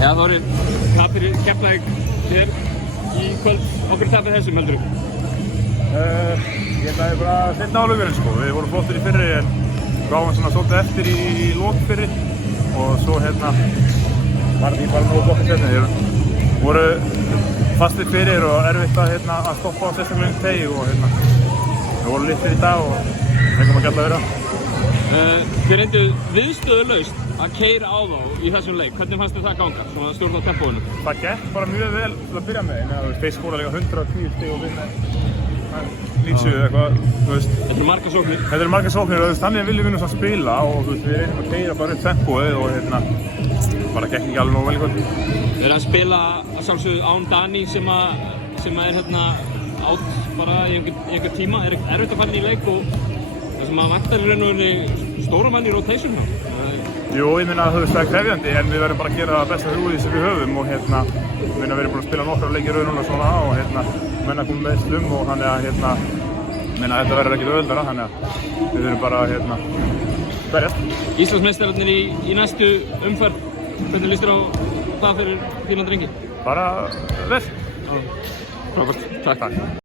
Já, Þóri, hvað fyrir Keflavík þér í kvöld? Okkur tapir þessum, heldur þú? Ég held að það er bara seinna á laugurinn sko. Við vorum flottir í fyrri en gáðum svona svolítið eftir í lok fyrri og svo var því bara nógu gott í seinni. Þeir voru fastir fyrir og erfitt að stoppa á sérstaklega tegi og við vorum litlir í dag og fengum ekki alltaf að vera. Þið reyndu viðstöðulaust að keyra á þá í þessum leik. Hvernig fannst þér það ganga, svona að stjórna tempóinu? Það gekk bara mjög vel til að byrja með, en þeir skora líka 110 stig og vinna 90 eða eitthvað, þú veist. Þetta eru margar sóknir. Þetta eru margar sóknir og þannig viljum við nú samt spila og við reynum að keyra bara upp tempóið og bara gekk ekki alveg nógu vel í kvöld. Við erum að spila að sjálfsögðu án Dani sem er átt bara í einhver tíma. Er erfitt að fara inn í leik og það sem að vantar í raun og veru stóra mann í rotation þá? Jú, ég minna að það er krefjandi en við verðum bara að gera það besta úr því sem við höfum og við erum búin að spila nokkra leikir raun og svona og menna komum með slum og þannig að þetta verður ekkert auðveldara þannig að við verðum bara að berjast. Íslandsmeistararnir í næstu umferð, hvernig líst þér á það fyrir þína drengi? Bara vel. Frábært, takk.